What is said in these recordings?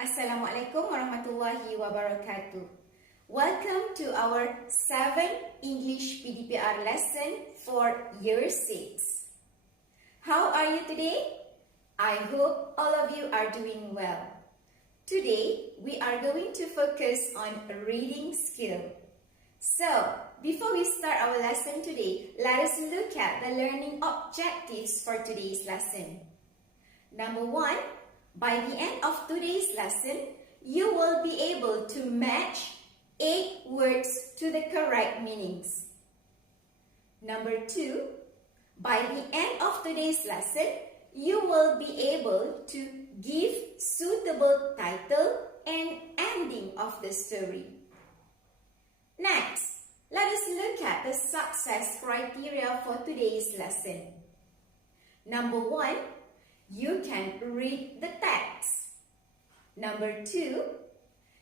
Assalamualaikum warahmatullahi wabarakatuh. Welcome to our 7th English PDPR lesson for year 6. How are you today? I hope all of you are doing well. Today, we are going to focus on reading skill. So, before we start our lesson today, let us look at the learning objectives for today's lesson. Number 1, by the end of today's lesson, you will be able to match 8 words to the correct meanings. Number 2, by the end of today's lesson, you will be able to give suitable title and ending of the story. Next, let us look at the success criteria for today's lesson. Number 1, you can read the text. Number 2,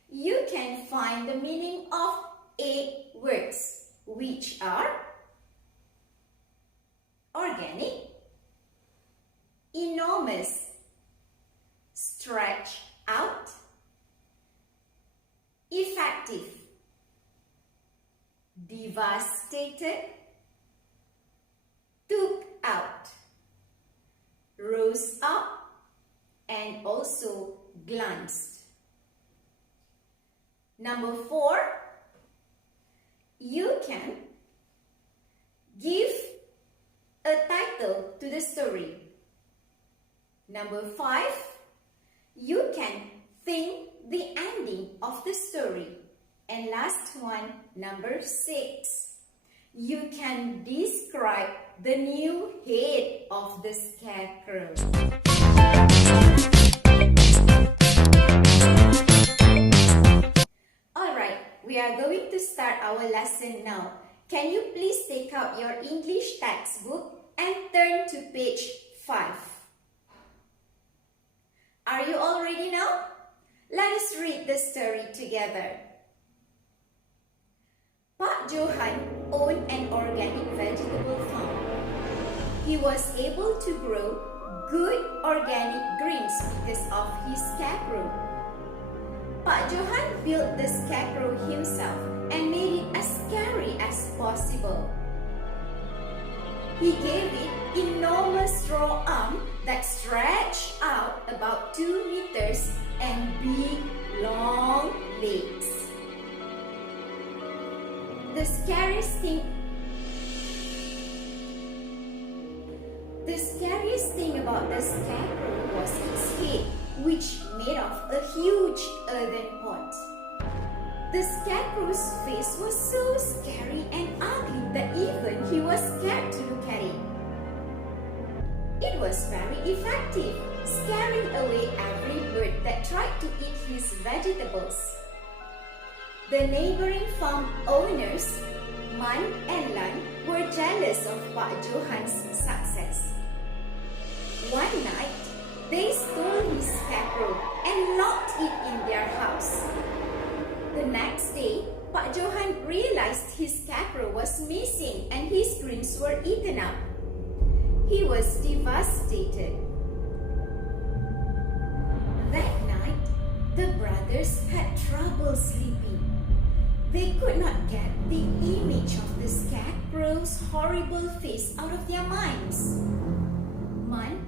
you can find the meaning of 8 words, which are organic, enormous, stretch out, effective, devastated, took out, rose up, and also glanced. Number 4, you can give a title to the story. Number 5, you can think the ending of the story. And last one, number 6, you can describe the new head of the Scarecrow. Alright, we are going to start our lesson now. Can you please take out your English textbook and turn to page 5. Are you all ready now? Let us read the story together. Pak Johan owned an organic vegetable farm. He was able to grow good organic greens because of his scarecrow. Pak Johan built the scarecrow himself and made it as scary as possible. He gave it enormous straw arm that stretched out about 2 meters and big, long legs. The scariest thing about the scarecrow was its head, which made of a huge earthen pot. The scarecrow's face was so scary and ugly that even he was scared to look at it. It was very effective, scaring away every bird that tried to eat his vegetables. The neighboring farm owners, Man and Lan, were jealous of Pak Johan's success. One night, they stole his scarecrow and locked it in their house. The next day, Pak Johan realized his scarecrow was missing and his greens were eaten up. He was devastated. That night, the brothers had trouble sleeping. They could not get the image of the scarecrow's horrible face out of their minds. Man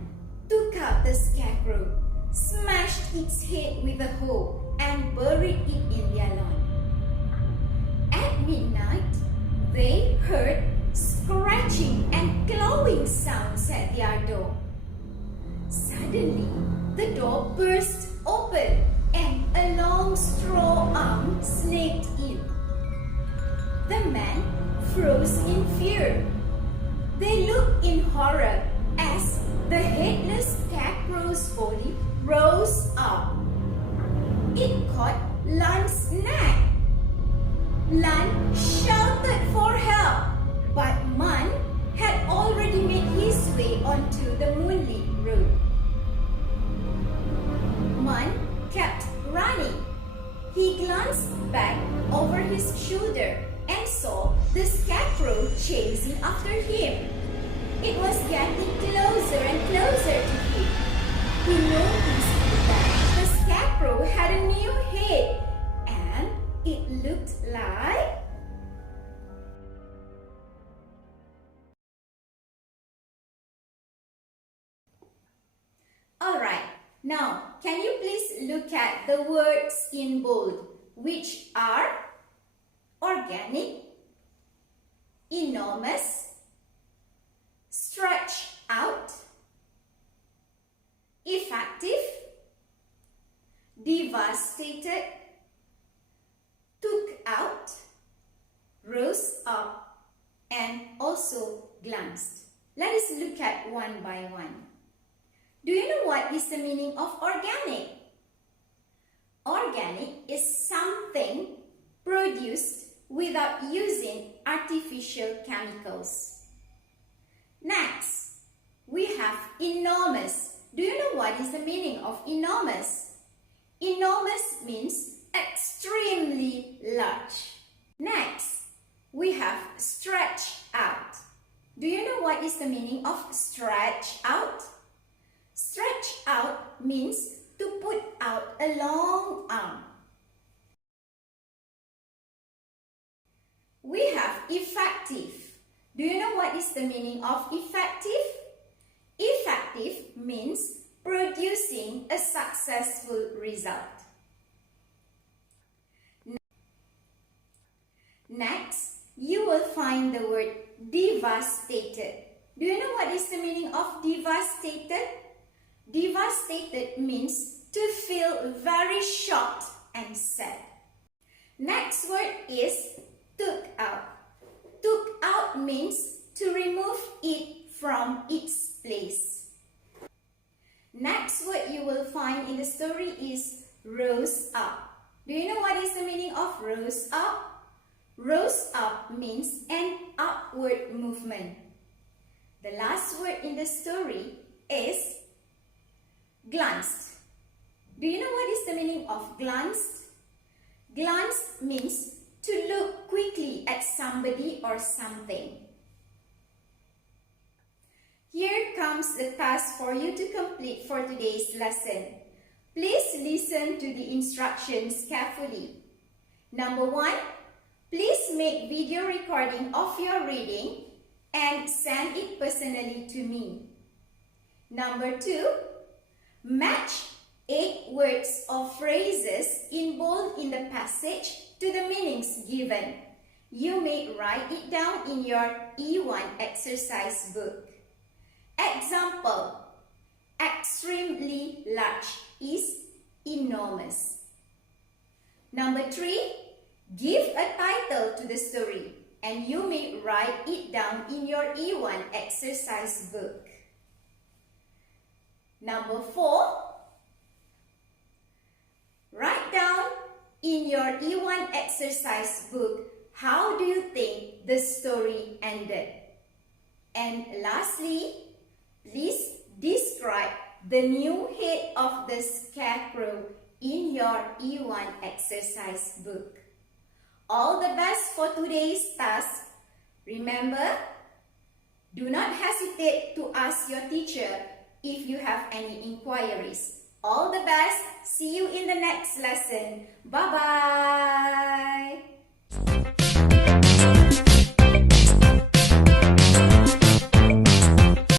took out the scarecrow, smashed its head with a hoe, and buried it in their lawn. At midnight, they heard scratching and clawing sounds at their door. Suddenly, the door burst open and a long straw arm snaked in. The man froze in fear. They looked in horror as the headless scarecrow's body rose up. It caught Lan's neck. Lan shouted for help, but Man had already made his way onto the moonlit road. Man kept running. He glanced back over his shoulder and saw the scarecrow chasing after him. It was getting closer and closer to him. He noticed that the scarecrow had looked like? Alright, now can you please look at the words in bold, which are organic, enormous, stretch out, effective, devastated, took out, rose up, and also glanced. Let us look at one by one. Do you know what is the meaning of organic? Organic is something produced without using artificial chemicals. Next, we have enormous. Do you know what is the meaning of enormous? Enormous means extremely large. Next, we have stretch out. Do you know what is the meaning of stretch out? Stretch out means to put out a long arm. We have effective. Do you know what is the meaning of effective? Effective means producing a successful result. Next, you will find the word devastated. Do you know what is the meaning of devastated? Devastated means to feel very shocked and sad. Next word is took out. Took out means to remove it from its place. Next word you will find in the story is rose up. Do you know what is the meaning of rose up? Rose up means an upward movement. The last word in the story is glanced. Do you know what is the meaning of glanced? Glanced means to look quickly at somebody or something. Here comes the task for you to complete for today's lesson. Please listen to the instructions carefully. Number 1, please make video recording of your reading and send it personally to me. Number 2, match 8 words or phrases in bold in the passage to the meanings given. You may write it down in your E1 exercise book. Example, extremely large is enormous. Number 3, give a title to the story and you may write it down in your E1 exercise book. Number 4, write down in your E1 exercise book how do you think the story ended. And lastly, please describe the new head of the Scarecrow in your E1 exercise book. All the best for today's task. Remember, do not hesitate to ask your teacher if you have any inquiries. All the best. See you in the next lesson. Bye-bye.